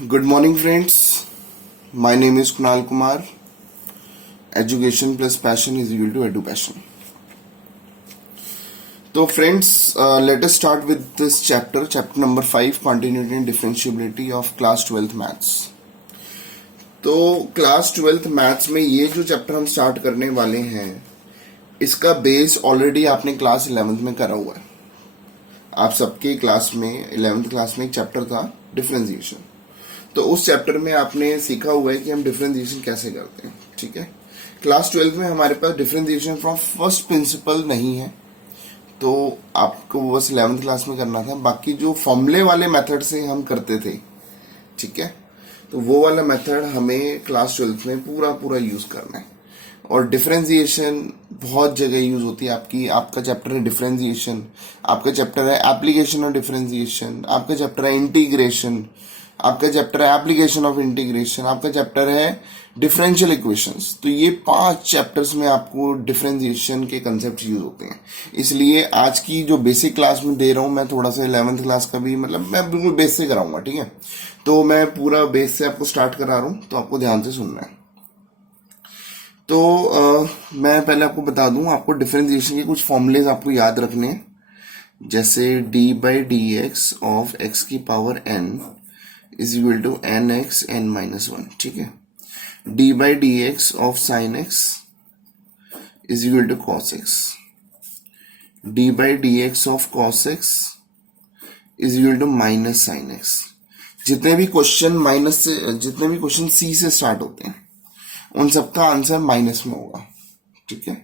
Good morning, friends. My name is Kunal Kumar. Education plus passion is equal to edu passion. So, friends, let us start with this chapter number 5, continuity and differentiability of class 12th maths. तो class 12th maths में ये जो chapter हम start करने वाले हैं इसका base already आपने क्लास 11th में करा हुआ है. आप सबके क्लास में 11th क्लास में एक चैप्टर था डिफरेंशिएशन. तो उस चैप्टर में आपने सीखा हुआ है कि हम डिफरेंशिएशन कैसे करते हैं. ठीक है. क्लास 12 में हमारे पास डिफरेंशिएशन फ्रॉम फर्स्ट प्रिंसिपल नहीं है, तो आपको बस 11th क्लास में करना था. बाकी जो फॉर्मूले वाले मेथड से हम करते थे, ठीक है, तो वो वाला मेथड हमें क्लास 12 में पूरा पूरा यूज करना है. और डिफरेंशिएशन बहुत जगह यूज होती है. आपका चैप्टर है डिफरेंशिएशन, आपका चैप्टर है एप्लीकेशन ऑफ डिफरेंशिएशन, आपका चैप्टर है इंटीग्रेशन, आपका चैप्टर है एप्लीकेशन ऑफ इंटीग्रेशन, आपका चैप्टर है डिफरेंशियल इक्वेशंस. तो ये 5 चैप्टर्स में आपको डिफरेंशिएशन के कंसेप्ट यूज होते हैं. इसलिए आज की जो बेसिक क्लास में दे रहा हूं मैं थोड़ा सा 11th क्लास का भी, मतलब मैं बिल्कुल बेस से कराऊंगा. ठीक है. तो मैं पूरा बेस से आपको स्टार्ट करा रहा हूं, तो आपको ध्यान से सुनना है. तो मैं पहले आपको बता दूं, आपको डिफरेंशिएशन के कुछ फॉर्मूलेज आपको याद रखने हैं. जैसे d by d x of x की power n is equal to n x n minus one. ठीक है. D by d x of sine x is equal to cos x. D by d x of cos x is equal to minus sine x. जितने भी question सी से start होते हैं उन सबका answer minus में होगा. ठीक है.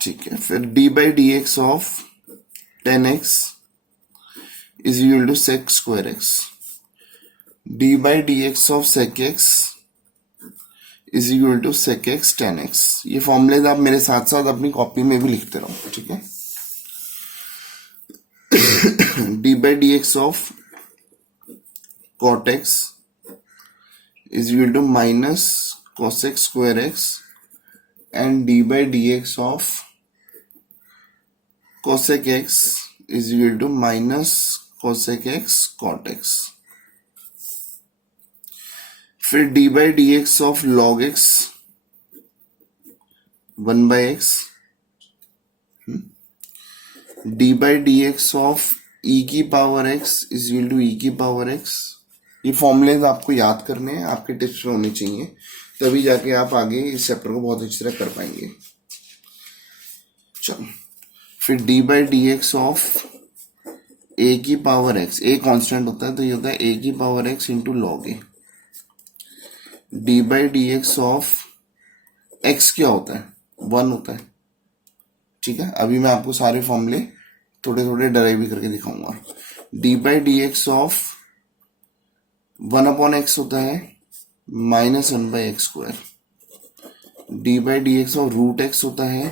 ठीक है. फिर d by d x of tan x is equal to sec square x. D by d x of sec x is equal to sec x tan x. ये फॉर्मूलेज आप मेरे साथ साथ अपनी कॉपी में भी लिखते रहो. ठीक है. D by d x of cot x is equal to minus cosec square x and d by dx of cosec x is equal to minus cosec x cot x. फिर d by dx of log x 1 by x, d by dx of e की power x is equal to e की power x. ये formulas आपको याद करने हैं, आपके tips में होने चाहिए, तभी जाके आप आगे इस चैप्टर को बहुत अच्छी तरह कर पाएंगे. चलो. फिर d by d x of a की पावर एक्स, ए कांस्टेंट होता है तो ये होता है ए की power x into log A. D by d x of x क्या होता है, 1 होता है. ठीक है. अभी मैं आपको सारे फॉर्मूले थोड़े थोड़े डराइव भी करके दिखाऊंगा. D by d x of 1 upon x होता है minus 1 by x square. D by d x of root x होता है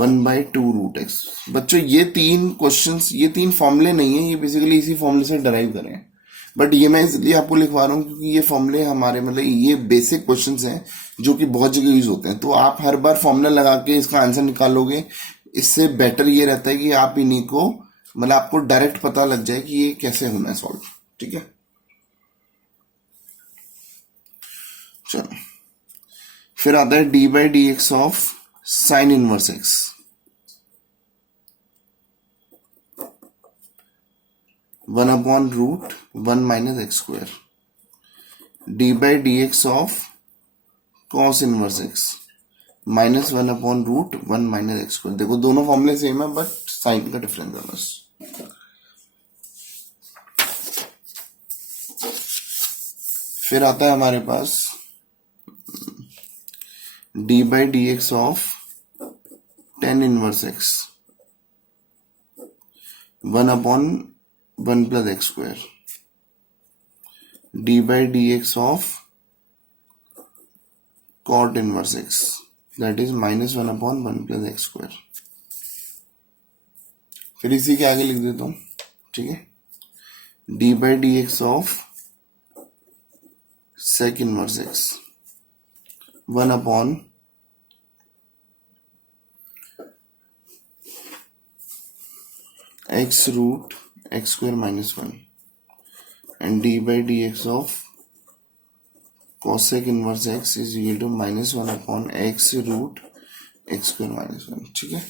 1 बाई 2 रूट एक्स. बच्चों ये 3 क्वेश्चंस, ये 3 फॉर्मूले नहीं है, ये बेसिकली इसी फॉर्मूले से डराइव करें हैं. बट ये मैं इसलिए आपको लिखवा रहा हूँ क्योंकि ये फॉर्मूले हमारे, मतलब ये बेसिक क्वेश्चंस हैं जो कि बहुत जगह यूज होते हैं. तो आप हर बार फॉर्मूला लगा के इसका आंसर निकालोगे, इससे बेटर ये रहता है कि आप इन्हीं को, मतलब आपको डायरेक्ट पता लग जाए कि ये कैसे होना है सॉल्व. ठीक है. चलो. फिर आता है d by d x of sine inverse x. One upon root 1 minus x square. D by d x of cos inverse x minus 1 upon root 1 minus x square. देखो दोनों फॉर्मूले सेम है बट साइन का difference है बस. फिर आता है हमारे पास d by d x of tan inverse x 1 upon 1 plus x square. D by d x of cot inverse x that is minus 1 upon 1 plus x square. फिर इसी के आगे लिख देता हूं. ठीक है. D by d x of sec inverse x 1 upon x root x square minus 1. And d by d x of cosec inverse x is equal to -1 upon x root x square -1। ठीक है,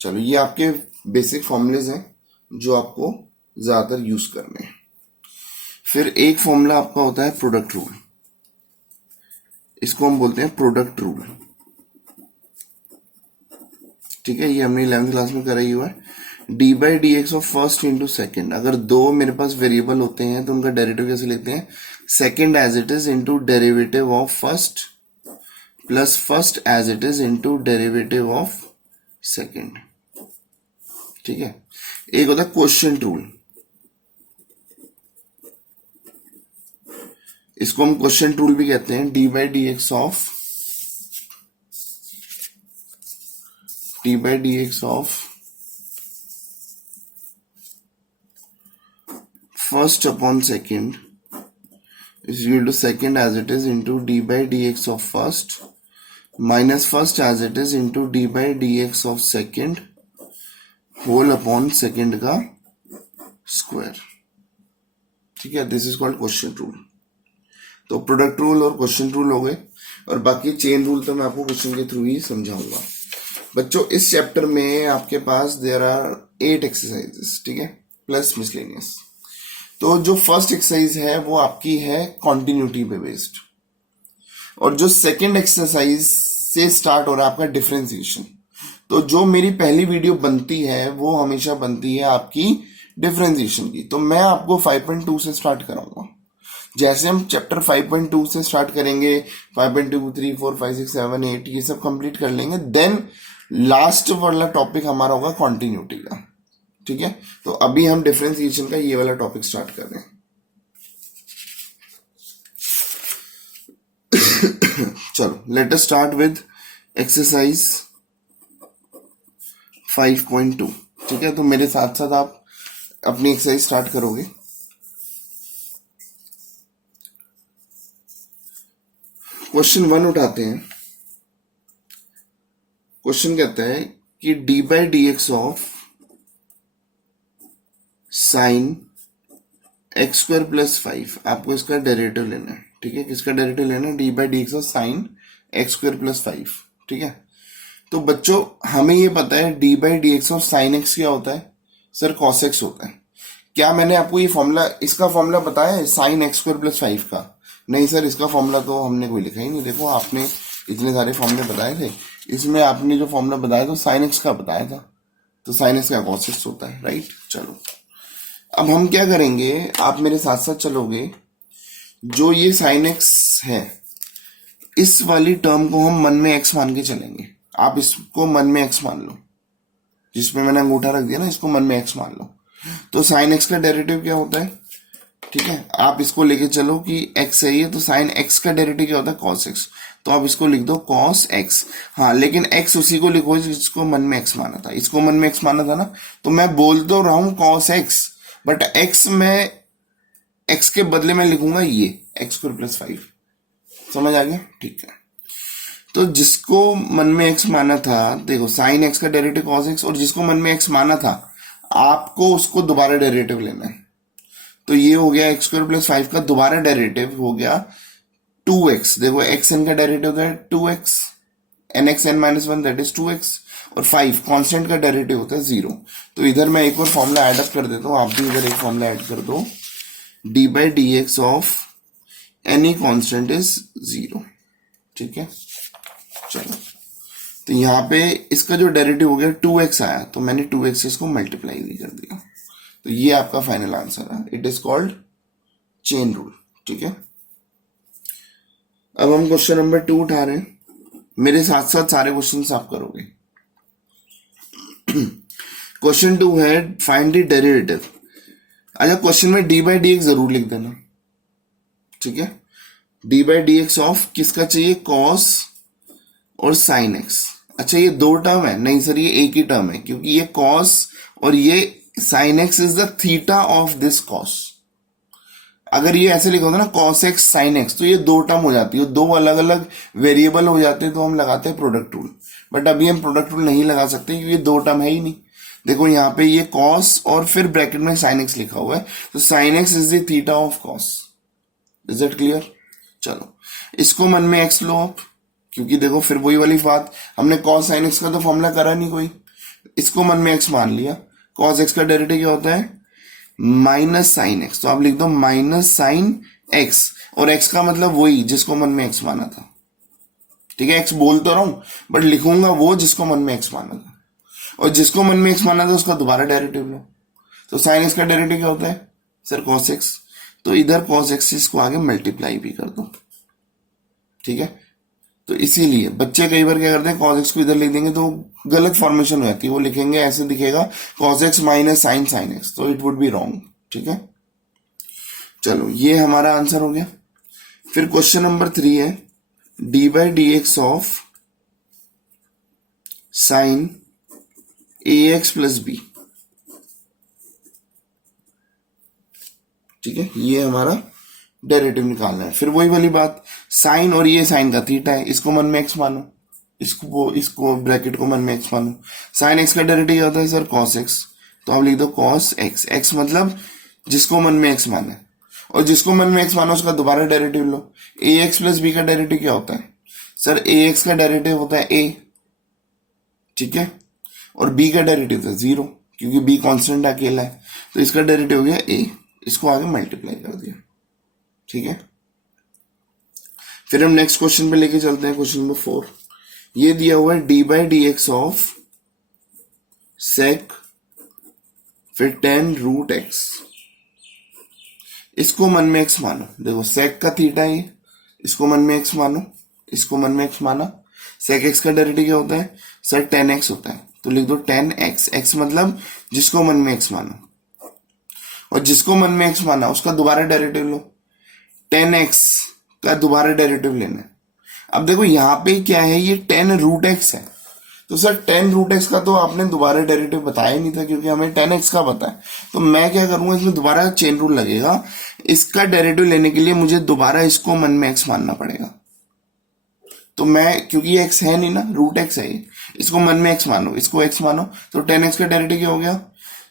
चलो ये आपके basic formulas हैं जो आपको ज्यादातर use करने हैं। फिर एक फॉर्मूला आपका होता है प्रोडक्ट रूल, इसको हम बोलते हैं प्रोडक्ट रूल। ठीक है, ये हमने 11th क्लास में करा ही हुआ है। D by d x of first into second, अगर दो मेरे पास वेरिएबल होते हैं तो उनका डेरिवेटिव कैसे लेते हैं, second as it is into derivative of first plus first as it is into derivative of second. ठीक है, एक होता है क्वोशिएंट रूल, इसको हम क्वोशिएंट रूल भी कहते हैं। D by d x of first upon second is equal to second as it is into d by dx of first minus first as it is into d by dx of second whole upon second का square. ठीक है, this is called quotient rule. तो product rule और quotient rule हो गए, और बाकी chain rule तो मैं आपको क्वेश्चन के थ्रू ही समझाऊंगा। बच्चों इस चैप्टर में आपके पास देयर आर 8 एक्सरसाइजेस, ठीक है, प्लस मिसलेनियस। तो जो फर्स्ट एक्सरसाइज है वो आपकी है कॉन्टिन्यूटी पे बेस्ड, और जो सेकंड एक्सरसाइज से स्टार्ट हो रहा है आपका डिफरेंशिएशन। तो जो मेरी पहली वीडियो बनती है वो हमेशा बनती है आपकी डिफरेंशिएशन की। तो मैं आपको 5.2 से स्टार्ट कराऊंगा। जैसे हम चैप्टर 5.2 से स्टार्ट करेंगे, 5.2, 3, 4, 5, 6, 7, 8 ये सब कंप्लीट कर लेंगे, देन लास्ट वाला टॉपिक हमारा होगा कॉन्टिन्यूटी का। ठीक है, तो अभी हम डिफरेंशिएशन का ये वाला टॉपिक स्टार्ट कर रहे हैं। चलो late us start with exercise 5.2। ठीक है, तो मेरे साथ साथ आप अपनी एक्सरसाइज स्टार्ट करोगे। क्वेश्चन 1 उठाते हैं। क्वेश्चन कहता है कि D by d x of sine x square plus 5, आपको इसका डेरिवेटिव लेना है। ठीक है, किसका डेरिवेटिव लेना है, d by d x of sine x square plus 5। ठीक है, तो बच्चों हमें ये पता है d by d x of sine x क्या होता है, सर कॉस एक्स होता है। क्या मैंने आपको ये फॉर्मूला, इसका फॉर्मूला बताया है साइन एक्स स्क्वायर प्लस 5 का? नहीं सर, इसका फॉर्मूला तो हमने कोई लिखा ही नहीं। देखो आपने इतने सारे फॉर्मूले बताए थे, इसमें आपने जो फॉर्मूला बताया तो साइन एक्स का बताया था, तो साइन एक्स का कॉस एक्स होता है, राइट। चलो अब हम क्या करेंगे, आप मेरे साथ साथ चलोगे। जो ये साइन एक्स है इस वाली टर्म को हम मन में एक्स मान के चलेंगे। आप इसको मन में एक्स मान लो, जिसमें मैंने अंगूठा रख दिया ना, इसको मन में एक्स मान लो। तो साइन एक्स का डेरिवेटिव क्या होता है, ठीक है, आप इसको लेके चलो कि x है ये, तो साइन x का डेरिवेटिव क्या होता है, cos x। तो आप इसको लिख दो cos x। हाँ, लेकिन x उसी को लिखो जिसको मन में x माना था। इसको मन में x माना था ना, तो मैं बोल तो रहा हूं cos x, बट x में x के बदले में लिखूंगा ये x स्क्वायर प्लस 5। समझ आ गया? ठीक है, तो जिसको मन में x माना था, देखो साइन x का डेरिवेटिव cos x, और जिसको मन में x माना था आपको उसको दोबारा डेरिवेटिव लेना है। तो ये हो गया एक्स स्क्वायर प्लस 5 का दोबारा डेरिवेटिव हो गया 2x। देखो एक्स एन का डेरिवेटिव होता है 2x, n x n minus 1 that is 2x, और 5 कांस्टेंट का डेरिवेटिव होता है 0। तो इधर मैं एक और फॉर्मूला ऐड अप कर देता हूँ, आप भी इधर एक फॉर्मूला ऐड कर दो, D by d x of any constant is 0। ठीक है, चलो तो यहाँ पे इसका जो डेरिवेटिव हो गया 2x आया, तो मैंने 2x से इसको मल्टीप्लाई भी कर दिया। तो ये आपका फाइनल आंसर है, it is called chain rule. ठीक है, अब हम क्वेश्चन नंबर 2 उठा रहे हैं। मेरे साथ साथ सारे क्वेश्चन आप करोगे। क्वेश्चन 2 है फाइंड द डेरिवेटिव। अच्छा, क्वेश्चन में डी बाई डी एक्स जरूर लिख देना। ठीक है, d by d x of किसका चाहिए, कॉस और साइन एक्स। अच्छा ये दो टर्म है? नहीं सर, ये एक ही टर्म है, क्योंकि ये कॉस और ये sine x is the theta of this cos. अगर ये ऐसे लिखा होता ना कॉस एक्स साइन एक्स, तो ये दो टर्म हो जाती है, दो अलग अलग वेरिएबल हो जाते हैं, तो हम लगाते हैं प्रोडक्ट रूल। बट अभी हम प्रोडक्ट रूल नहीं लगा सकते क्योंकि ये दो टर्म है ही नहीं। देखो यहाँ पे ये कॉस और फिर ब्रैकेट में साइन एक्स लिखा हुआ है, तो sign x is the theta of cos. Is it clear? चलो इसको मन में एक्स लो आप, क्योंकि देखो फिर वही वाली बात, हमने कॉस साइन एक्स का तो फॉर्मूला करा नहीं कोई, इसको मन में एक्स मान लिया। कॉस एक्स का डेरिवेटिव क्या होता है? माइनस साइन एक्स, तो आप लिख दो माइनस साइन एक्स, और एक्स का मतलब वही जिसको मन में एक्स माना था। ठीक है, एक्स बोल तो रहा हूं बट लिखूंगा वो जिसको मन में एक्स माना था, और जिसको मन में एक्स माना था उसका दोबारा डेरिवेटिव लो। तो साइन एक्स का डेरिवेटिव क्या होता है सर? Cos x. तो इधर कॉस एक्स को आगे मल्टीप्लाई भी कर दो। ठीक है, तो इसीलिए बच्चे कई बार क्या करते हैं, कॉस एक्स को इधर लिख देंगे तो गलत फॉर्मेशन हो जाती है, वो लिखेंगे ऐसे दिखेगा cos x minus sine sine x, तो इट वुड बी रॉन्ग। ठीक है, चलो ये हमारा आंसर हो गया। फिर क्वेश्चन नंबर 3 है d by d x of sine a x plus b. ठीक है, ये हमारा डेरिवेटिव निकालना है। फिर वही वाली बात, साइन और ये साइन का थीटा है, इसको मन में एक्स मानो, इसको ब्रैकेट को मन में एक्स मानो। साइन एक्स का डेरिवेटिव क्या होता है सर? कॉस एक्स, तो आप लिख दो कॉस एक्स। एक्स मतलब जिसको मन में एक्स माना है, और जिसको मन में एक्स मानो उसका दोबारा डेरिवेटिव लो। ए एक्स प्लस बी का डेरिवेटिव क्या होता है सर? ए एक्स का डेरिवेटिव होता है ए, ठीक है, और बी का डेरिवेटिव था 0, क्योंकि बी कांस्टेंट अकेला है, तो इसका डेरिवेटिव हो गया ए, इसको आगे मल्टीप्लाई कर दिया। ठीक है, फिर हम नेक्स्ट क्वेश्चन पे लेके चलते हैं, क्वेश्चन नंबर 4। ये दिया हुआ है d by d x of sec फिर 10 रूट एक्स, इसको मन में एक्स मानो। देखो सेक का थीटा है, इसको मन में एक्स मानो, इसको मन में एक्स माना। सेक एक्स का डेरिवेटिव क्या होता है सर? 10x होता है, तो लिख दो 10x। x मतलब जिसको मन में x मानो, और जिसको मन में x माना उसका दोबारा डेरिवेटिव लो। 10x का दोबारा डेरिवेटिव लेना है। अब देखो यहाँ पे क्या है, ये 10 रूट एक्स है, तो सर 10 रूट एक्स का तो आपने दोबारा डेरिवेटिव बताया नहीं था, क्योंकि हमें 10x का पता है। तो मैं क्या करूंगा, इसमें दोबारा चेन रूल लगेगा, इसका डेरिवेटिव लेने के लिए मुझे दोबारा इसको मन में x मानना पड़ेगा। तो मैं, क्योंकि ये x है नहीं ना, रूट एक्स है ये, इसको मन में x मानो, इसको x मानो, तो 10x का डेरिवेटिव क्या हो गया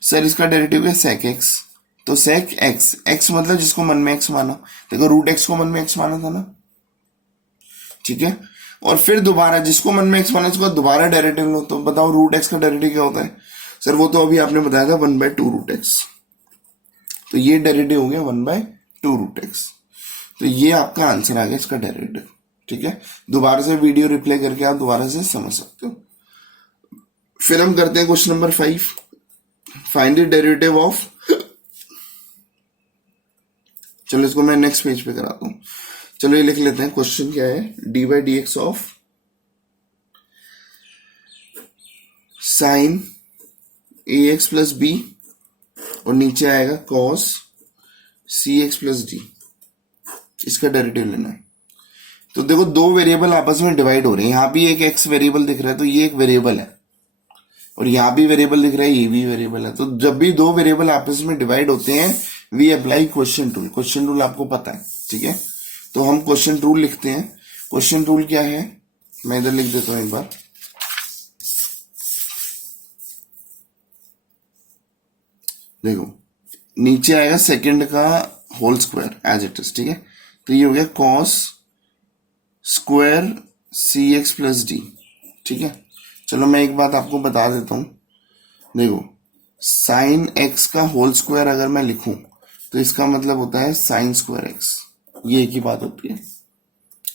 सर? इसका डेरिवेटिव है sec x, तो sec x, x मतलब जिसको मन में x माना। देखो रूट x को मन में x माना था ना, ठीक है, और फिर दोबारा जिसको मन में x माना उसका दोबारा डेरिवेटिव लो। तो बताओ रूट x का डेरिवेटिव क्या होता है सर? वो तो अभी आपने बताया था 1/2 रूट x, तो ये डेरिवेटिव हो गया 1/2 रूट x। तो ये आपका आंसर आ गया इसका डेरिवेटिव। ठीक है, दोबारा से वीडियो रिप्ले करके आप दोबारा से समझ सकते हो। फिर हम करते हैं question number 5, find the derivative of, चलो इसको मैं नेक्स्ट पेज पे कराता हूं। चलो ये लिख लेते हैं, क्वेश्चन क्या है, d by d x of sine a x plus b, और नीचे आएगा cos c x plus d, इसका डेरिवेटिव लेना है। तो देखो दो वेरिएबल आपस में डिवाइड हो रहे हैं, यहां भी एक एक्स वेरिएबल दिख रहा है, तो ये एक वेरिएबल है, और यहां भी वेरिएबल दिख रहा है, ये भी वेरिएबल है। तो जब भी दो वेरिएबल आपस में डिवाइड होते हैं, we apply question rule. Question rule आपको पता है, ठीक है, तो हम क्वेश्चन रूल लिखते हैं। क्वेश्चन रूल क्या है, मैं इधर लिख देता हूं एक बार। देखो नीचे आएगा सेकंड का whole square as it is, ठीक है, तो ये हो गया cos square c x plus d. ठीक है, चलो मैं एक बात आपको बता देता हूं, देखो साइन एक्स का होल स्क्वायर अगर मैं लिखूं तो इसका मतलब होता है साइन स्क्वायर एक्स, ये एक ही बात होती है।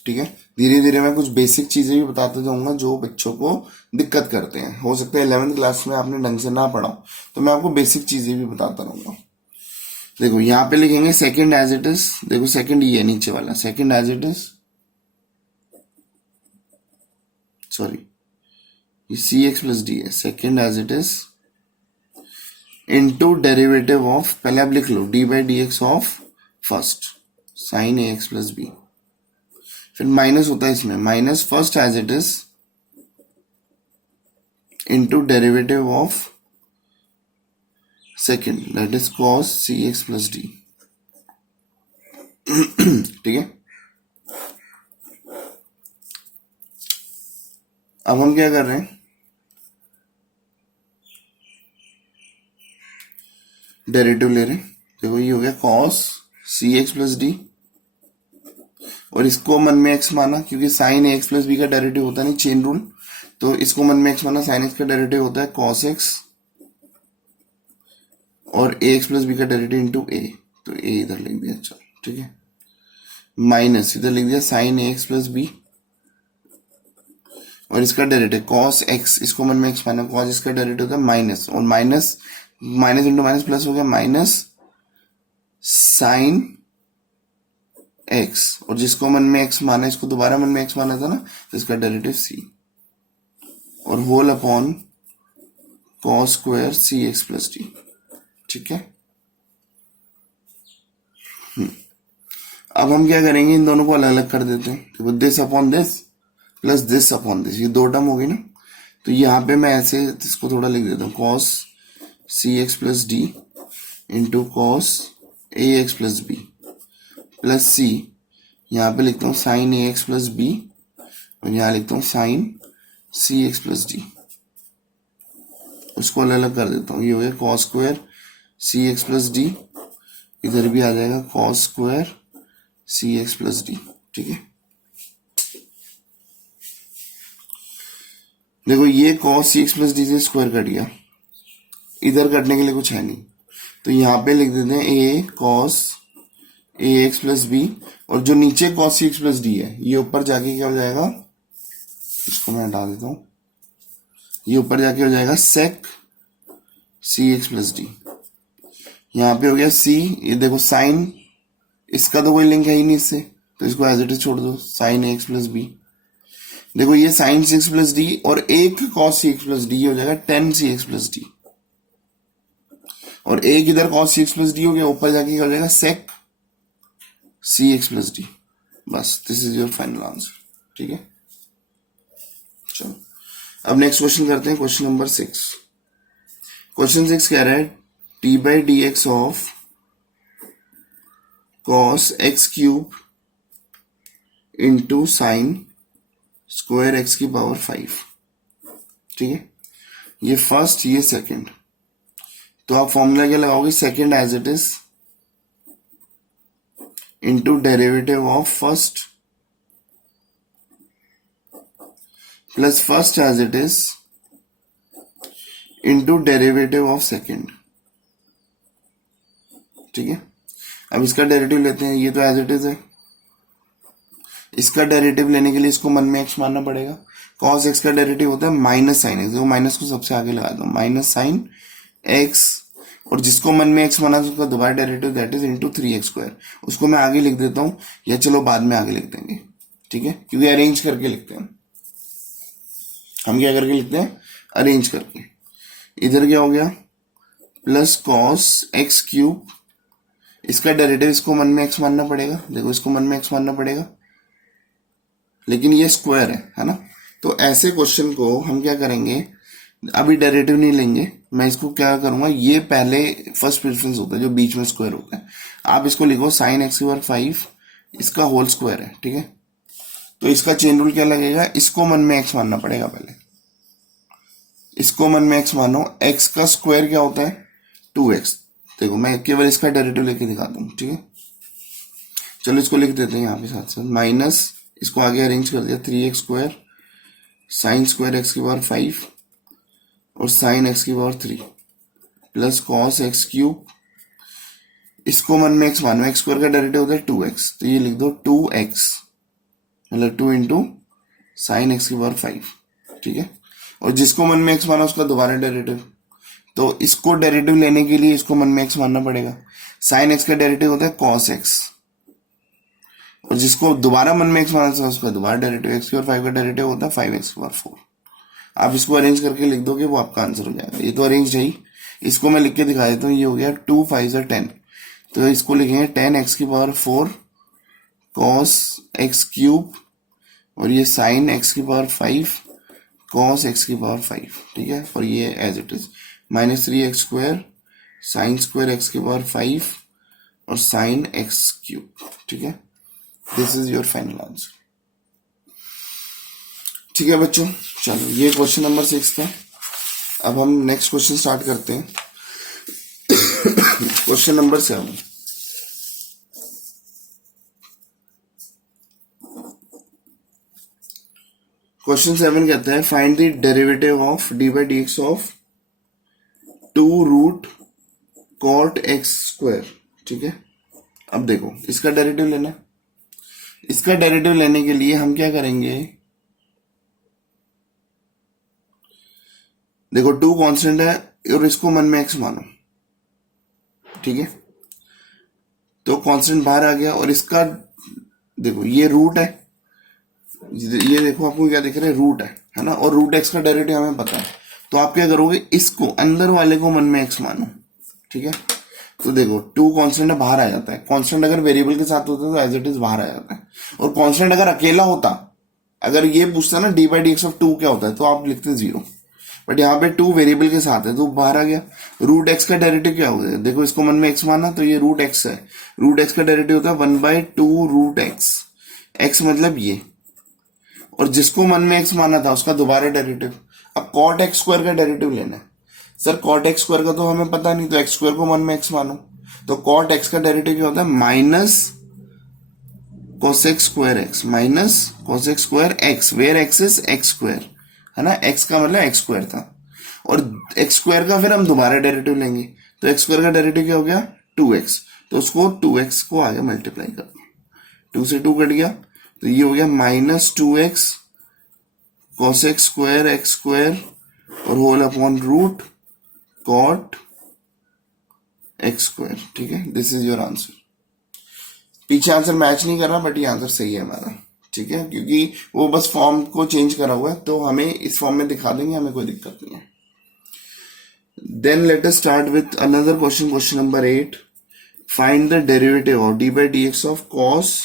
ठीक है, धीरे धीरे मैं कुछ बेसिक चीजें भी बताते जाऊंगा जो बच्चों को दिक्कत करते हैं। हो सकता है 11th क्लास में आपने ढंग से ना पढ़ा, तो मैं आपको बेसिक चीजें भी बताता रहूंगा। देखो यहाँ पे लिखेंगे सेकंड एज इट इज, देखो सेकंड ये नीचे वाला, second as it is, sorry ये सी एक्स प्लस डी है, second as it is into derivative of, पहले आप लिख लो d by d x of first sine a x plus b, फिर माइनस होता है इसमें, minus first as it is into derivative of second, that is cos c x plus d. ठीक है, अब हम क्या कर रहे हैं, डेरिवेटिव ले रहे हैं, देखो ये हो गया cos c x plus D, और इसको मन में एक्स माना क्योंकि साइन एक्स प्लस बी का डेरिवेटिव होता नहीं, चेन रूल, तो इसको मन में एक्स माना, साइन एक्स का डेरिवेटिव होता है कॉस एक्स और ए एक्स प्लस बी का डेरिवेटिव इंटू ए, तो ए इधर लिख दिया, चलो ठीक है, माइनस इधर लिख दिया साइन एक्स प्लस बी और इसका डेरिवेटिव कॉस एक्स, इसको मन में एक्स माना, कॉस इसका डेरिवेटिव होता है माइनस, और minus minus into minus plus हो गया, माइनस साइन एक्स, और जिसको मन में एक्स माना इसको दोबारा मन में एक्स माना था ना, तो इसका डेरिवेटिव सी, और whole upon cos square c x plus d, ठीक है। अब हम क्या करेंगे, इन दोनों को अलग अलग कर देते हैं, तो this upon this plus this upon this, ये दो टर्म हो गई ना, तो यहाँ पे मैं ऐसे इसको थोड़ा लिख देता हूँ, cos c x plus d into cos a x plus b plus c, यहाँ पे लिखता हूँ sine a x plus b और यहाँ लिखता हूँ sine c x plus d, उसको अलग अलग कर देता हूँ, ये हो गया cos square c x plus d, इधर भी आ जाएगा cos square c x plus d, ठीक है। देखो ये cos c x plus d से स्क्वायर कट गया, इधर कटने के लिए कुछ है नहीं, तो यहाँ पे लिख देते हैं ए cos a x plus b, और जो नीचे cos c x plus d है ये ऊपर जाके क्या हो जाएगा, इसको मैं हटा देता हूँ, ये ऊपर जाके हो जाएगा सेक सी एक्स प्लस डी, यहाँ पे हो गया सी, ये देखो साइन, इसका तो कोई लिंक है ही नहीं इससे, तो इसको एज इट इज छोड़ दो, साइन एक्स प्लस बी, देखो ये sign c x plus D और एक cos c x plus D हो जाएगा टेन सी एक्स प्लस डी, और एक इधर cos c x plus D हो गया, ऊपर जाके क्या हो जाएगा सेक सी एक्स प्लस डी, बस this is your final answer, ठीक है। चलो अब नेक्स्ट क्वेश्चन करते हैं, क्वेश्चन नंबर 6। क्वेश्चन 6 कह रहा है T by d x of cos x cube into sine square x की पावर 5, ठीक है, ये फर्स्ट ये सेकंड, तो आप फॉर्मूला क्या लगाओगे, second as it is into derivative of first plus first as it is into derivative of second, ठीक है। अब इसका डेरिवेटिव लेते हैं, ये तो एज इट इज है, इसका डेरिवेटिव लेने के लिए इसको मन में एक्स मानना पड़ेगा, कॉस एक्स का डेरिवेटिव होता है माइनस साइन एक्स, देखो माइनस को सबसे आगे लगा दो, माइनस साइन एक्स, और जिसको मन में एक्स माना उसका दोबारा derivative that is into 3x square, उसको मैं आगे लिख देता हूं, या चलो बाद में आगे लिख देंगे, ठीक है, क्योंकि अरेंज करके लिखते हैं हम क्या करके लिखते हैं, अरेंज करके। इधर क्या हो गया, प्लस कॉस एक्स क्यूब, इसका डेरिवेटिव इसको मन में एक्स मानना पड़ेगा, देखो इसको मन में एक्स मानना पड़ेगा, लेकिन ये स्क्वायर है ना, तो ऐसे क्वेश्चन को हम क्या करेंगे, अभी डेरिवेटिव नहीं लेंगे, मैं इसको क्या करूंगा, ये पहले फर्स्ट प्रेफरेंस होता है जो बीच में स्क्वायर होता है, आप इसको लिखो साइन एक्स की पावर 5, इसका होल स्क्वायर है, ठीक है, तो इसका चेन रूल क्या लगेगा, इसको मन में एक्स मानना पड़ेगा, पहले इसको मन में एक्स मानो, एक्स का स्क्वायर क्या होता है 2x, देखो मैं केवल इसका डेरिवेटिव लेके दिखाता हूँ, ठीक है, चलो इसको लिख देते हैं यहाँ पे साथ साथ, माइनस इसको आगे अरेंज कर दिया 3x square sine square x की पावर 5 और साइन एक्स की power 3 plus cos x cube, इसको मन में एक्स मानो, एक्स स्क्वायर का डेरिवेटिव होता है 2x, तो ये लिख दो 2x, मतलब 2 इंटू साइन एक्स की पावर 5, ठीक है, और जिसको मन में एक्स माना उसका दोबारा डेरिवेटिव, तो इसको डेरिवेटिव लेने के लिए इसको मन में एक्स मानना पड़ेगा, साइन एक्स का डेरिवेटिव होता है कॉस एक्स, और जिसको दोबारा मन में एक्स माना था उसका दोबारा डेरिवेटिव, एक्स की पावर 5 का डेरिवेटिव होता है 5x की पावर 4, आप इसको अरेंज करके लिख दोगे वो आपका आंसर हो जाएगा, ये तो अरेंज है ही, इसको मैं लिख के दिखा देता हूँ, ये हो गया 2 5 10, तो इसको लिखेंगे 10x की पावर 4 कॉस एक्स क्यूब, और ये साइन एक्स की पावर 5 कॉस एक्स की पावर 5, ठीक है, और ये as it is minus 3x square sine square x की पावर 5 और साइन एक्स क्यूब, ठीक है, this is your final answer, ठीक है बच्चों। चलो ये क्वेश्चन नंबर 6 था, अब हम नेक्स्ट क्वेश्चन स्टार्ट करते हैं। Question number 7। क्वेश्चन 7 कहता है find the derivative of d by d x of 2 root cot x square. ठीक है, अब देखो इसका डेरिवेटिव लेना है। इसका डेरिवेटिव लेने के लिए हम क्या करेंगे, देखो 2 कांस्टेंट है और इसको मन में एक्स मानो। ठीक है, तो कांस्टेंट बाहर आ गया और इसका देखो ये रूट है, ये देखो आपको क्या दिख रहा है, रूट है ना, और रूट एक्स का डेरिवेटिव हमें पता है। तो आप क्या करोगे, इसको अंदर वाले को मन में एक्स मानो। ठीक है, तो देखो 2 कांस्टेंट बाहर आ जाता है। कांस्टेंट अगर वेरिएबल के साथ होता है तो एज इट इज बाहर आ जाता है, और कांस्टेंट अगर अकेला होता, अगर ये पूछता ना D by d x of 2 क्या होता है, तो आप लिखते 0। बट यहाँ पे 2 वेरिएबल के साथ है तो बाहर आ गया। रूट एक्स का डेरिवेटिव क्या होगा, देखो इसको मन में एक्स माना तो ये रूट एक्स है। रूट एक्स का डेरिवेटिव होता है 1/2 रूट एक्स। एक्स मतलब ये, और जिसको मन में एक्स माना था उसका दोबारा डेरिवेटिव। अब कॉट एक्स स्क्वायर का डेरिवेटिव लेना है। सर कॉट एक्स स्क्वायर का तो हमें पता नहीं, तो एक्स स्क्वायर को मन में एक्स मानो। तो कॉट एक्स का डेरिवेटिव क्या होता है, minus cosec square x, minus cosec square x, where x is x square, है ना। एक्स का मतलब एक्स स्क्वायर था, और एक्स स्क्वायर का फिर हम दोबारा डेरिवेटिव लेंगे। तो एक्स स्क्वायर का डेरिवेटिव क्या हो गया, 2x। तो उसको 2x को आगे मल्टीप्लाई कर दो, 2 से 2 कट गया, तो ये हो गया minus 2x cosec square x square और whole upon root cot x square. ठीक है, दिस इज योर आंसर। पीछे आंसर मैच नहीं कर रहा, बट ये आंसर सही है हमारा। ठीक है, क्योंकि वो बस फॉर्म को चेंज करा हुआ है, तो हमें इस फॉर्म में दिखा देंगे, हमें कोई दिक्कत नहीं है। Then let us start with another question, question number 8। Find the derivative of d by d x of cos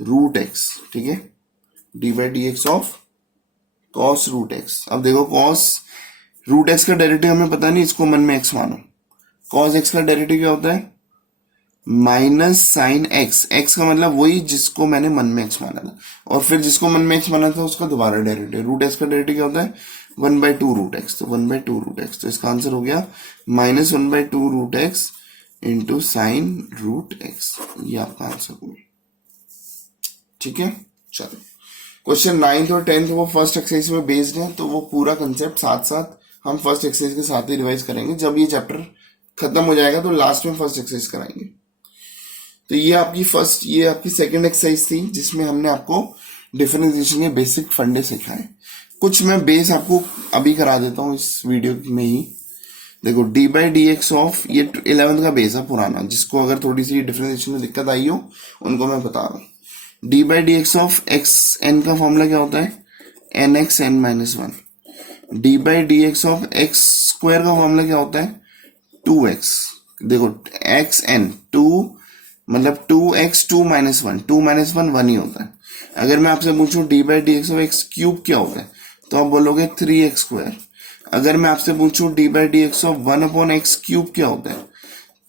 root x. ठीक है, d by d x of cos root x. अब देखो कॉस रूट एक्स का derivative हमें पता नहीं, इसको मन में एक्स मानो। कॉस एक्स का डेरिवेटिव क्या होता है, माइनस साइन एक्स। एक्स का मतलब वही जिसको मैंने मन में एक्स माना था, और फिर जिसको मन में एक्स माना था उसका दोबारा डेरिवेटिव। रूट एक्स का डेरिवेटिव क्या होता है, 1/2 रूट एक्स। तो 1/2 रूट एक्स, तो इसका आंसर हो गया minus 1/2 root x into sine root x. ये आपका आंसर हो गया। ठीक है, चलो क्वेश्चन 9th और 10th वो फर्स्ट एक्सरसाइज में बेस्ड है, तो वो पूरा कंसेप्ट साथ साथ हम फर्स्ट एक्सरसाइज के साथ ही रिवाइज करेंगे। जब ये चैप्टर खत्म हो जाएगा तो लास्ट में फर्स्ट एक्सरसाइज कराएंगे। तो ये आपकी सेकंड एक्सरसाइज थी, जिसमें हमने आपको डिफरेंशिएशन के बेसिक फंडे सिखाए। कुछ मैं बेस आपको अभी करा देता हूँ इस वीडियो में ही। देखो D by d x of, ये 11th का बेस है पुराना, जिसको अगर थोड़ी सी डिफरेंशिएशन में दिक्कत आई हो उनको मैं बता रहा हूँ। D by d x of x n का फॉर्मूला क्या होता है, n x n minus 1। D by d x of x square का फॉर्मूला क्या होता है, 2x। देखो एक्स एन 2 मतलब 2x 2 माइनस 1, 2 माइनस 1 1 ही होता है। अगर मैं आपसे पूछूं D by d x of x cube क्या होता है, तो आप बोलोगे 3x स्क्वायर। अगर मैं आपसे पूछूं D by d x of 1/x cube क्या होता है,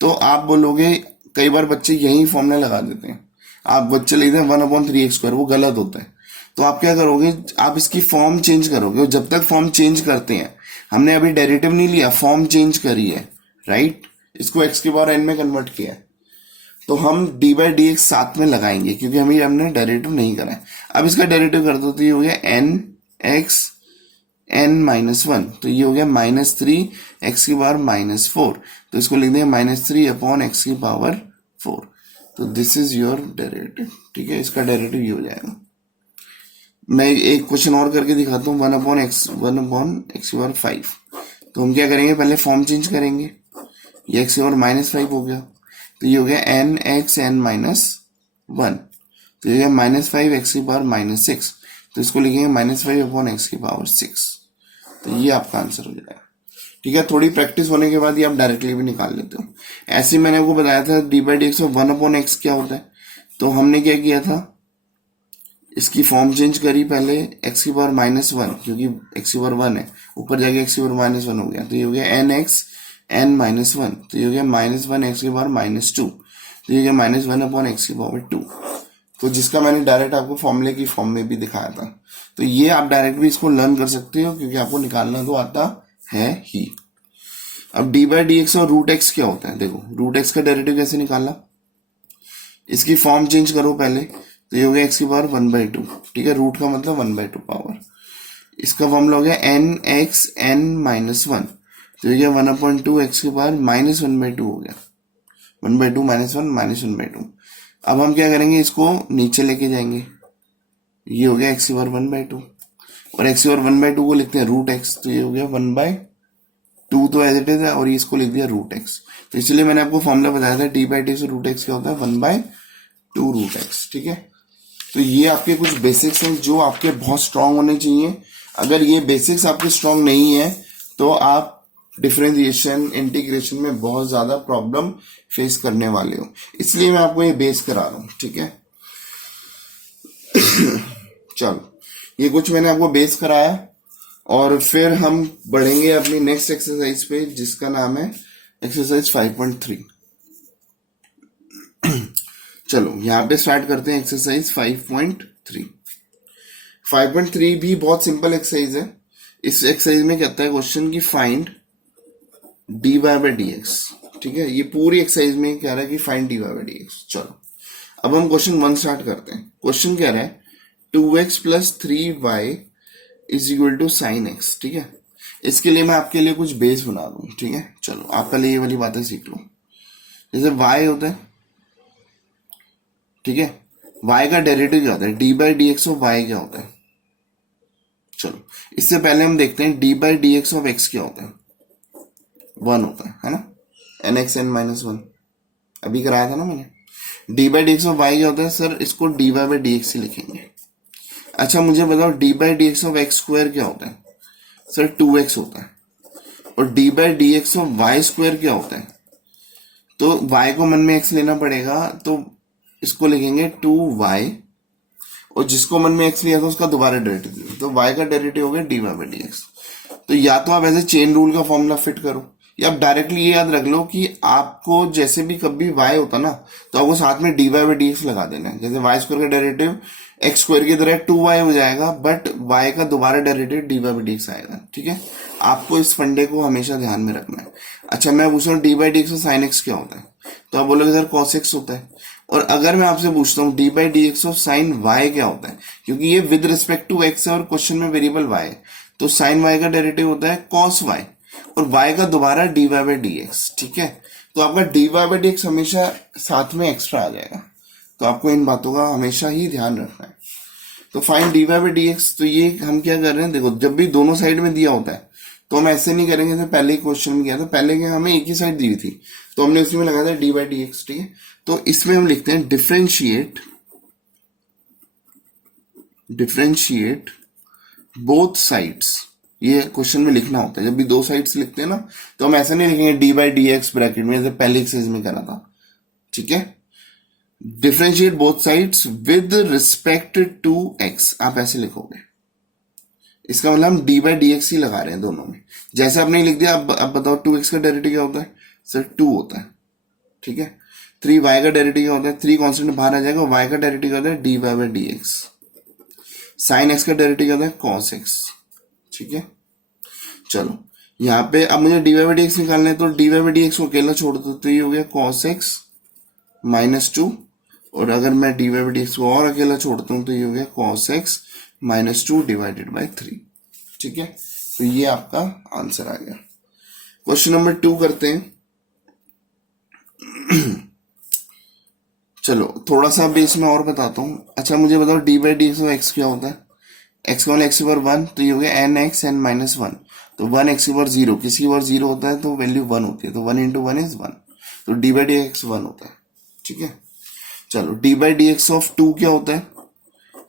तो आप बोलोगे, कई बार बच्चे यही फॉर्मूला लगा देते हैं, आप बच्चे लिखते हैं 1/3x स्क्वायर, वो गलत होता है। तो आप क्या करोगे, आप इसकी फॉर्म चेंज करोगे, और जब तक फॉर्म चेंज करते हैं, हमने अभी डेरिवेटिव नहीं लिया, फॉर्म चेंज करी है, राइट। इसको x के पावर n में कन्वर्ट किया है, तो हम डी बाई डी एक्स साथ में लगाएंगे, क्योंकि हमने डेरिवेटिव नहीं करा है। अब इसका डेरिवेटिव कर दो, तो ये हो गया एन एक्स एन माइनस 1, तो ये हो गया माइनस 3 एक्स की पावर माइनस 4, तो इसको लिख देंगे माइनस 3 अपॉन एक्स की पावर 4। तो दिस इज योर डेरिवेटिव। ठीक है, इसका डेरिवेटिव ये हो जाएगा। मैं एक क्वेश्चन और करके दिखाता हूँ, 1/x की पावर 5। तो हम क्या करेंगे, पहले फॉर्म चेंज करेंगे, ये एक्स की पावर माइनस 5 हो गया, तो ये हो गया एन एक्स एन माइनस 1, तो ये हो गया माइनस 5 एक्स की पावर माइनस 6, तो इसको लिखेंगे माइनस 5 अपॉन एक्स की पावर 6। तो ये आपका आंसर हो जाएगा। ठीक है, थोड़ी प्रैक्टिस होने के बाद ये आप डायरेक्टली भी निकाल लेते हो। ऐसे ही मैंने आपको बताया था D by d x of 1/x क्या होता है, तो हमने क्या किया था, इसकी फॉर्म चेंज करी, पहले एक्स की पावर माइनस 1, क्योंकि एक्स की पावर 1 है, ऊपर जाके एक्स की पावर माइनस 1 हो गया, तो ये हो गया एन एक्स एन माइनस 1, तो ये हो गया माइनस 1 एक्स की पावर माइनस 2, तो ये हो गया माइनस 1 अपॉन एक्स की पावर 2। तो जिसका मैंने डायरेक्ट आपको फॉर्मूले की फॉर्म में भी दिखाया था, तो ये आप डायरेक्ट भी इसको लर्न कर सकते हो, क्योंकि आपको निकालना तो आता है ही। अब डी बाई डी एक्स और रूट एक्स क्या होता है, देखो रूट एक्स का डेरिवेटिव कैसे निकालना, इसकी फॉर्म चेंज करो पहले, तो ये हो गया एक्स की पावर 1/2, ठीक है, रूट का मतलब 1/2 पावर, इसका फॉर्मूला हो गया n x n minus one, तो ये 1/2 एक्स की पावर -1/2 हो गया, 1/2 -1 -1/2। अब हम क्या करेंगे, इसको नीचे लेके जाएंगे, ये हो गया एक्स की पावर 1/2, और एक्स की पावर 1/2 को लिखते हैं रूट एक्स, तो ये हो गया 1/2 तो एज इट इज है, और इसको लिख दिया रूट एक्स। तो इसलिए मैंने आपको फॉर्मूला बताया था डी बाई डी से रूट एक्स क्या होता है, 1/2 रूट एक्स, ठीक है। तो ये आपके कुछ बेसिक्स हैं जो आपके बहुत स्ट्रांग होने चाहिए। अगर ये बेसिक्स आपके स्ट्रांग नहीं है तो आप डिफरेंशिएशन इंटीग्रेशन में बहुत ज्यादा प्रॉब्लम फेस करने वाले हो, इसलिए मैं आपको ये बेस करा रहा हूं, ठीक है। चलो, ये कुछ मैंने आपको बेस कराया, और फिर हम बढ़ेंगे अपनी नेक्स्ट एक्सरसाइज पे, जिसका नाम है एक्सरसाइज 5.3। चलो यहाँ पे स्टार्ट करते हैं एक्सरसाइज 5.3। 5.3 भी बहुत सिंपल एक्सरसाइज है। इस एक्सरसाइज में कहता है क्वेश्चन की find d y by d x, ठीक है। ये पूरी एक्सरसाइज में कह रहा है कि find d y by d x. चलो अब हम क्वेश्चन 1 स्टार्ट करते हैं। क्वेश्चन कह रहा है 2x plus 3y is equal to sine x, ठीक है। इसके लिए मैं आपके लिए कुछ बेस बना दूं, ठीक है। चलो आप पहले ये वाली बातें सीख लो। जैसे y होता है, ठीक है, y का डेरिवेटिव क्या होता है, d by d x of y क्या होता है। चलो इससे पहले हम देखते हैं d by d x of x क्या होता है, 1 होता है ना, n x n minus one, अभी कराया था ना मैंने। D by d x of y क्या होता है, सर इसको d y by d x से लिखेंगे। अच्छा मुझे बताओ d by d x of x square क्या होता है, सर 2x होता है। और d by d x of y square क्या होता है, तो y को मन में x लेना पड़ेगा, तो इसको लिखेंगे 2y, और जिसको मन में x लिया था उसका दोबारा डेरिवेटिव, तो y का डेरिवेटिव हो गया d y by d x. तो या तो आप ऐसे चेन रूल का फॉर्मूला फिट करो, या आप डायरेक्टली ये याद रख लो कि आपको जैसे भी कभी y होता ना, तो आपको साथ में d y by d x लगा देना है। जैसे वाई स्क्वायर का डेरिवेटिव एक्स स्क्वायर की तरह 2y हो जाएगा, बट y का दोबारा derivative d y by d x आएगा, ठीक है। आपको इस फंडे को हमेशा ध्यान में रखना है। अच्छा मैं पूछ रहा हूँ डी बाई डी एक्स और साइन एक्स क्या होता है, तो आप बोलोगे सर कॉस एक्स होता है। और अगर मैं आपसे पूछता हूँ d by d x of sine y क्या होता है, क्योंकि ये विद रिस्पेक्ट टू एक्स है और क्वेश्चन में वेरिएबल वाई है, तो साइन वाई का डेरिवेटिव होता है कॉस वाई, और वाई का दोबारा d y by d x, ठीक है। तो आपका d y by d x हमेशा साथ में एक्स्ट्रा आ जाएगा, तो आपको इन बातों का हमेशा ही ध्यान रखना है। तो find d y by d x, तो ये हम क्या कर रहे हैं, देखो जब भी दोनों साइड में दिया होता है तो हम ऐसे नहीं करेंगे जैसे पहले क्वेश्चन में किया था। पहले क्या हमें एक ही साइड दी हुई थी, तो हमने उसी में लगाया था डी बाई डी एक्स, ठीक है। तो इसमें हम लिखते हैं डिफरेंशिएट बोथ साइड्स। ये क्वेश्चन में लिखना होता है, जब भी दो साइड्स लिखते हैं ना, तो हम ऐसा नहीं लिखेंगे d by d x bracket में, जैसे पहले एक्सरसाइज में करा था, ठीक है। Differentiate both sides with respect to x, आप ऐसे लिखोगे। इसका मतलब हम डी बाई डी एक्स ही लगा रहे हैं दोनों में। जैसे आपने लिख दिया, अब बताओ 2x का डेरिवेटिव क्या होता है, सर 2 होता है, ठीक है। 3y का डेरिवेटिव क्या होता है, 3 कांस्टेंट बाहर आ जाएगा, y का डेरिवेटिव क्या होता है, d y by d x. Sine x का डेरिवेटिव क्या होता है, कॉस x, ठीक है। चलो यहाँ पे अब मुझे d y by d x निकालना है, तो d y by d x को अकेला छोड़ दो, तो ये हो गया कॉस x -2, और अगर मैं d y by d x को और अकेला छोड़ता हूँ तो ये हो गया कॉस x -2 डिवाइडेड बाई 3, ठीक है। तो ये आपका आंसर आ गया। क्वेश्चन नंबर 2 करते हैं। चलो थोड़ा सा बेस में और बताता हूँ। अच्छा मुझे बताओ d by d x x क्या होता है, एक्स का एक्स की पावर 1, तो ये हो गया n x n minus one, तो 1 एक्स की पावर 0, किसी की पावर 0 होता है तो वैल्यू 1 होती है, तो 1 इंटू 1 इज 1, तो डी बाई डी एक्स 1 होता है, ठीक है। चलो D by d x of 2 क्या होता है,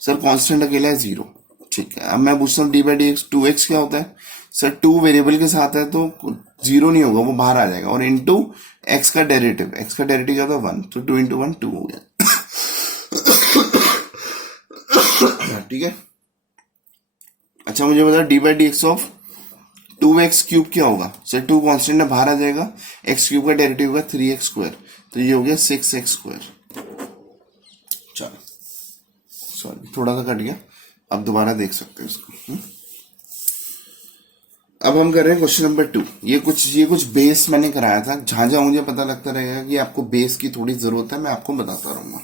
सर कांस्टेंट अकेला है 0, ठीक है। अब मैं पूछता हूँ d by d x 2x क्या होता है, सर 2 वेरिएबल के साथ है तो 0 नहीं होगा, वो बाहर आ जाएगा, और इंटू x का डेरिवेटिव क्या होता है 1, तो 2 इंटू 1 2 हो गया, ठीक है। अच्छा मुझे बताओ d by d x of 2x cube क्या होगा, सर 2 कांस्टेंट है बाहर आ जाएगा, x क्यूब का डेरिवेटिव होगा 3x स्क्वायर, तो ये हो गया 6x स्क्वायर। चलो सॉरी थोड़ा सा कट गया, अब दोबारा देख सकते हैं इसको। अब हम कर रहे हैं क्वेश्चन नंबर 2। ये कुछ बेस मैंने कराया था, जहां जहां मुझे पता लगता रहेगा कि आपको बेस की थोड़ी जरूरत है मैं आपको बताता रहूंगा।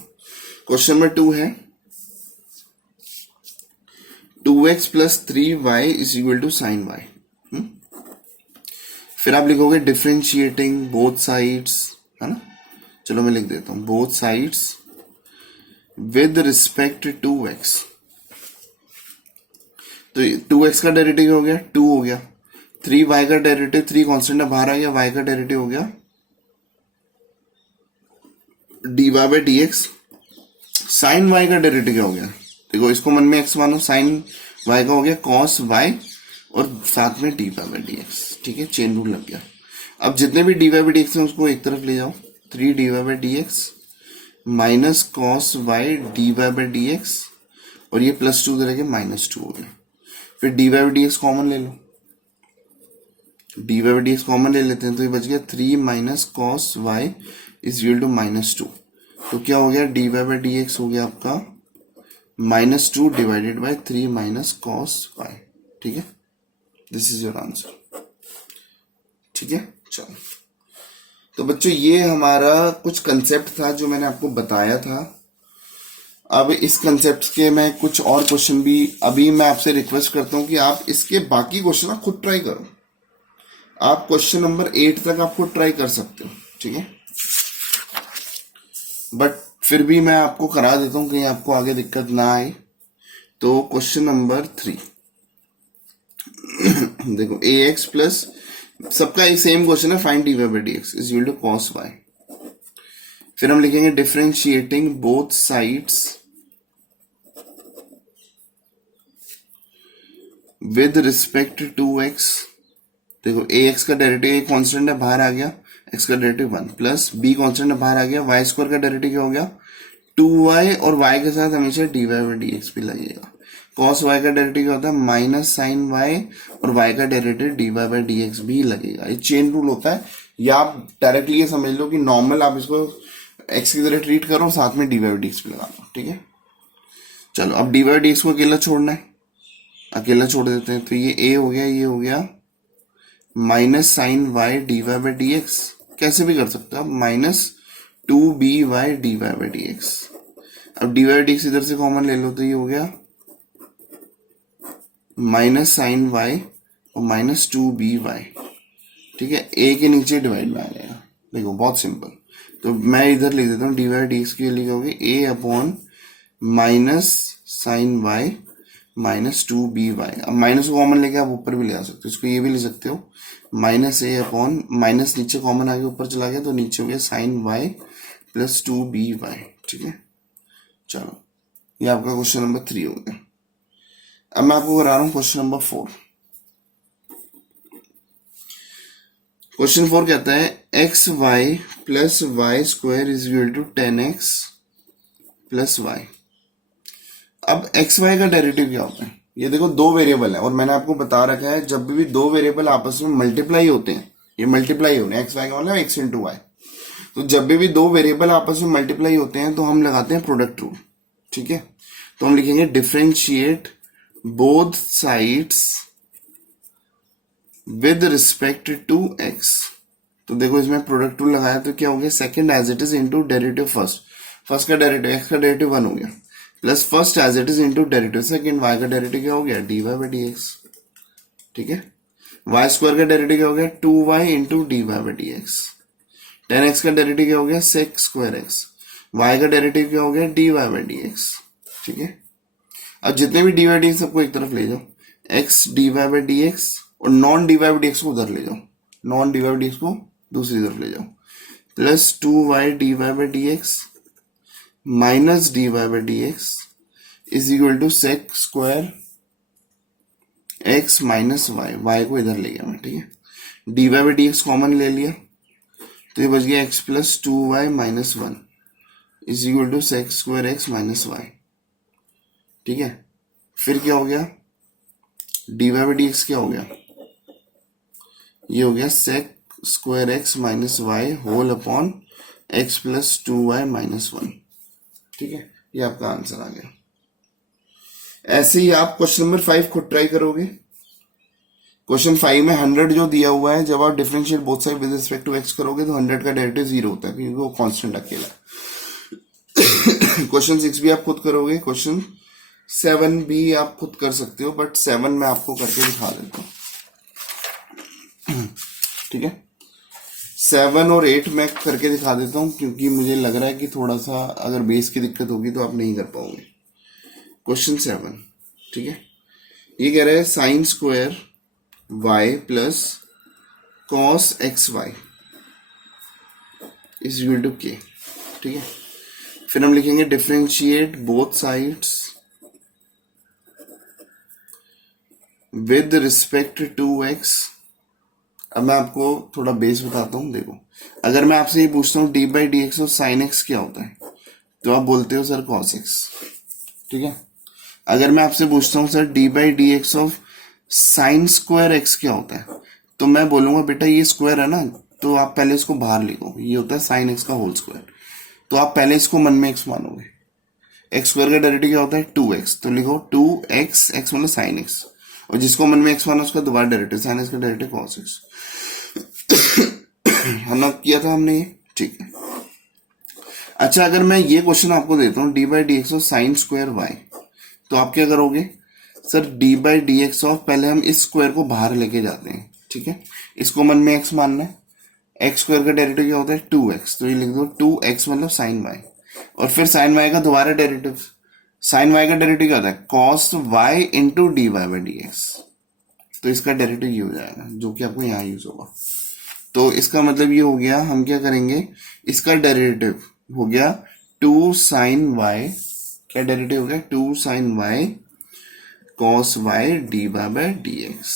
क्वेश्चन नंबर 2 है 2x plus 3y is equal to sine y. फिर आप लिखोगे डिफरेंशिएटिंग बोथ साइड्स, है ना। चलो मैं लिख देता हूं, both sides with respect to x। तो 2x का डेरिवेटिव हो गया 2 हो गया, 3y का डेरिवेटिव 3 कांस्टेंट है बाहर आ गया, y का डेरिवेटिव हो गया dy by d x. Sine y का डेरिवेटिव क्या हो गया, देखो इसको मन में x मानो, साइन y का हो गया cos y और साथ में dy बाई डी एक्स। ठीक है, चेन रूल लग गया। अब जितने भी dy बाई डी एक्स है उसको एक तरफ ले जाओ, 3 dy by d x minus cos y d y by d x, और ये प्लस 2 इधर -2 हो गया। फिर d y by d x common ले लो, d y by d x common ले लेते हैं तो ये बच गया 3 minus cos y is equal to -2। तो क्या हो गया, d y by d x हो गया आपका -2 divided by 3 minus cos y. ठीक है, दिस इज योर आंसर। ठीक है, चलो। तो बच्चों ये हमारा कुछ कंसेप्ट था जो मैंने आपको बताया था। अब इस कंसेप्ट के मैं कुछ और क्वेश्चन भी, अभी मैं आपसे रिक्वेस्ट करता हूं कि आप इसके बाकी क्वेश्चन खुद ट्राई करो। आप क्वेश्चन नंबर 8 तक आपको ट्राई कर सकते हो, ठीक है। बट फिर भी मैं आपको करा देता हूं कहीं आपको आगे दिक्कत ना आए। तो क्वेश्चन नंबर 3 देखो, ए एक्स प्लस, सबका एक सेम क्वेश्चन है, find d y by d x is equal to cos y. फिर हम लिखेंगे differentiating both sides with respect to x. देखो ए एक्स का डेरिवेटिव एक कांस्टेंट है बाहर आ गया, एक्स का डेरिवेटिव 1 प्लस बी कांस्टेंट है बाहर आ गया, वाई स्क्वायर का डेरिवेटिव क्या हो गया 2y, और y के साथ हमेशा d y by d x भी लगेगा। कॉस y का डेरिवेटिव क्या होता है माइनस साइन y, और y का derivative d y by d x भी लगेगा। ये चेन रूल होता है, या आप डायरेक्टली ये समझ लो कि नॉर्मल आप इसको x की तरह ट्रीट करो, साथ में d y by d x भी लगा लो। ठीक है, चलो अब d y by d x को अकेला छोड़ना है, अकेला छोड़ देते हैं। तो ये a हो गया, ये हो गया minus sine y d y by d x, कैसे भी कर सकते हो आप, -2by dy by d x. अब dy बाई डी एक्स इधर से कॉमन ले लो तो ये हो गया माइनस साइन वाई और -2by। ठीक है, a के नीचे डिवाइड में आ जाएगा। देखो बहुत सिंपल, तो मैं इधर लिख देता हूँ dy बाई डी एक्स के लिए होगी a upon minus sine y -2by। अब माइनस को कॉमन लेके आप ऊपर भी ले आ सकते हो, इसको ये भी ले सकते हो -a अपॉन, माइनस नीचे कॉमन आके ऊपर चला गया तो नीचे हो गया साइन वाई प्लस 2by। ठीक है, चलो ये आपका क्वेश्चन नंबर 3 हो गया। अब मैं आपको करा रहा हूं क्वेश्चन नंबर 4। क्वेश्चन 4 कहता है x y plus y square is equal to 10x plus y. अब एक्स वाई का डेरिवेटिव क्या होता है, ये देखो दो वेरिएबल है, और मैंने आपको बता रखा है जब भी दो वेरिएबल आपस में मल्टीप्लाई होते हैं, ये मल्टीप्लाई होने, एक्स वाई का मतलब एक्स इंटू वाई। तो जब भी दो वेरिएबल आपस में मल्टीप्लाई होते हैं तो हम लगाते हैं प्रोडक्ट रूल। ठीक है, तो हम लिखेंगे differentiate both sides with respect to x. तो देखो इसमें प्रोडक्ट रूल लगाया तो क्या हो गया, second as it is into derivative first, first का डेरिवेटिव एक्स का डेरिवेटिव 1 हो गया, plus first as it is into derivative second y का डेरिवेटिव क्या हो गया d y by d x. ठीक है, वाई स्क्वायर का डेरिवेटिव क्या हो गया 2y into d y by d x. 10x का डेरिवेटिव क्या हो गया सेक स्क्वायर एक्स, y का डेरिवेटिव क्या हो गया d y by d x. ठीक है, अब जितने भी डी वाई डी सबको एक तरफ ले जाओ, x d y by d x, और non d y by d x को उधर ले जाओ, non d y by d x को दूसरी तरफ ले जाओ, plus 2y d y by d x minus d y by d x is equal to sec square x minus y, y को इधर ले गया मैं। ठीक है, d y by d x common ले लिया तो ये बच गया x plus 2y minus 1 is equal to sec square x minus y. ठीक है, फिर क्या हो गया d y by d x क्या हो गया, ये हो गया sec square x minus y whole upon x plus 2y minus 1। ठीक है, ये आपका आंसर आ गया। ऐसे ही आप क्वेश्चन नंबर 5 खुद ट्राई करोगे। क्वेश्चन 5 में 100 जो दिया हुआ है, जब आप differentiate both side with respect to x करोगे तो 100 का डेरिवेटिव 0 होता है क्योंकि वो कांस्टेंट अकेला है। क्वेश्चन 6 भी आप खुद करोगे, क्वेश्चन 7 भी आप खुद कर सकते हो, बट 7 मैं आपको करके दिखा देता हूँ, ठीक है। 7 और 8 मैं करके दिखा देता हूँ क्योंकि मुझे लग रहा है कि थोड़ा सा अगर बेस की दिक्कत होगी तो आप नहीं कर पाओगे। क्वेश्चन 7, ठीक है, ये कह रहा है sine square y plus cos x y is equal to k, ठीक है। फिर हम लिखेंगे differentiate both sides with respect to x. अब मैं आपको थोड़ा बेस बताता हूं, देखो अगर मैं आपसे ये पूछता हूं डी बाई डी एक्स और साइन एक्स क्या होता है तो आप बोलते हो सर कॉस एक्स, ठीक है। अगर मैं आपसे पूछता हूं sir d by d x of sine square x क्या होता है तो मैं बोलूंगा बेटा ये स्क्वायर है ना, तो आप पहले इसको बाहर लिखो, ये होता है साइन एक्स का होल स्क्वायर, तो आप पहले इसको मन में एक्स मानोगे। एक्स स्क्वायर का डेरिवेटिव क्या होता है 2x, तो लिखो 2x, एक्स मतलब साइन एक्स, और जिसको मन में एक्स माना उसका दोबारा डेरिवेटिव, साइन एक्स का डेरिवेटिव कॉस एक्स। है ना, किया था हमने ये, ठीक है। अच्छा अगर मैं ये क्वेश्चन आपको देता हूँ d by d x of sine square y, तो आप क्या करोगे sir d by d x of, पहले हम इस स्क्वायर को बाहर लेके जाते हैं, ठीक है। इसको मन में एक्स मानना है, एक्स स्क्वायर का डेरिवेटिव क्या होता है 2x, तो ये लिख दो 2x मतलब साइन वाई, और फिर साइन वाई का दोबारा डेरिवेटिव, साइन वाई का डेरिवेटिव क्या होता है cos y into d y by d x, तो इसका डेरिवेटिव ये हो जाएगा जो कि आपको यहाँ यूज होगा। तो इसका मतलब ये हो गया, हम क्या करेंगे इसका डेरिवेटिव हो गया 2 साइन वाई, क्या डेरिवेटिव हो गया 2 sine y cos y d y by d x.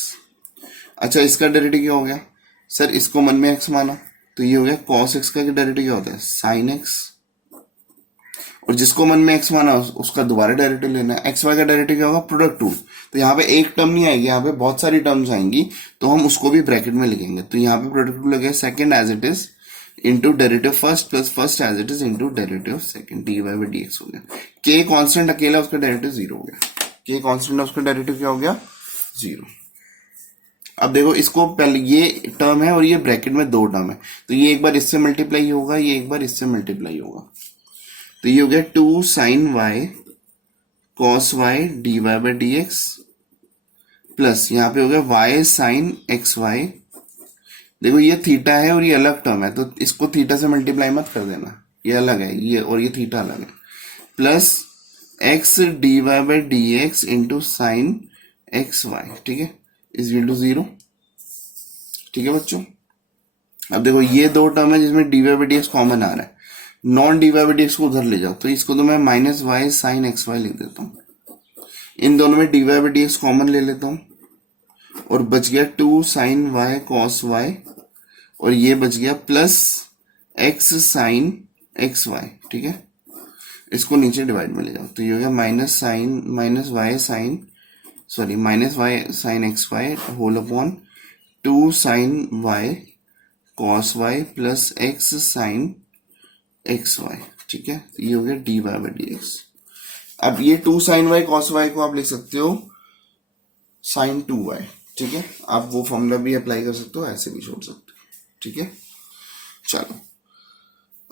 अच्छा इसका डेरिवेटिव क्या हो गया सर, इसको मन में एक्स माना तो ये हो गया कॉस एक्स का डेरिवेटिव क्या होता है साइन एक्स, और जिसको मन में एक्स माना उसका दोबारा डेरिवेटिव लेना है। एक्स वाई का डेरिवेटिव क्या होगा प्रोडक्ट टू, तो यहाँ पे एक टर्म नहीं आएगी, यहाँ पे बहुत सारी टर्म्स आएंगी, तो हम उसको भी ब्रैकेट में लिखेंगे। तो यहाँ पे प्रोडक्ट टू लगे second as it is into derivative first plus first as it is into derivative second, d y by d x हो गया। के कॉन्स्टेंट अकेला, उसका डेरिवेटिव 0 हो गया, के कॉन्स्टेंट है उसका डेरिवेटिव क्या हो गया 0। अब देखो इसको पहले ये टर्म है और ये ब्रैकेट में 2 टर्म है, तो ये एक बार इससे मल्टीप्लाई होगा, ये एक बार इससे मल्टीप्लाई होगा, तो ये हो गया 2 sine y cos y d y by d x plus यहाँ पे हो गया वाई साइन एक्स वाई। देखो ये थीटा है और ये अलग टर्म है, तो इसको थीटा से मल्टीप्लाई मत कर देना, ये अलग है ये, और ये थीटा अलग है, plus x d y by d x into sine x y, ठीक है, इज इक्वल टू 0, ठीक है बच्चों। अब देखो ये 2 टर्म है जिसमें d y by d x common आ रहा है, non d y by d x को उधर ले जाओ, तो इसको तो मैं minus y sine x y लिख देता हूँ, इन दोनों में d y by d x common ले लेता हूँ, और बच गया 2 साइन वाई कॉस वाई, और ये बच गया plus x sine x y, ठीक है। इसको नीचे डिवाइड में ले जाओ, तो ये हो गया minus y sine x y whole upon 2 sine y cos y plus x sine x y, ठीक है। ये हो गया d y by d x. अब ये 2 साइन वाई कॉस वाई को आप लिख सकते हो साइन 2 वाई, ठीक है। आप वो फॉर्मूला भी अप्लाई कर सकते हो, ऐसे भी छोड़ सकते हो, ठीक है। चलो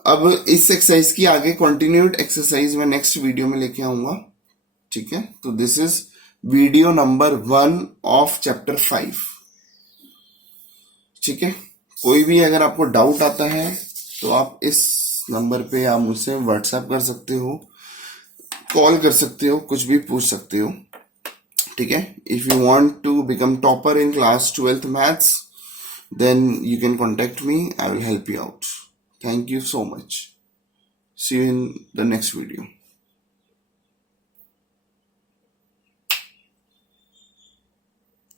अब इस एक्सरसाइज की आगे कंटिन्यूड एक्सरसाइज में नेक्स्ट वीडियो में लेके आऊंगा, ठीक है। तो this is video number 1 of chapter 5, ठीक है। कोई भी अगर आपको डाउट आता है तो आप इस नंबर पे आप मुझसे व्हाट्सएप कर सकते हो, कॉल कर सकते हो, कुछ भी पूछ सकते हो, ठीक है। If you want to become topper in class 12th maths then you can contact me, I will help you out. Thank you so much. See you in the next video.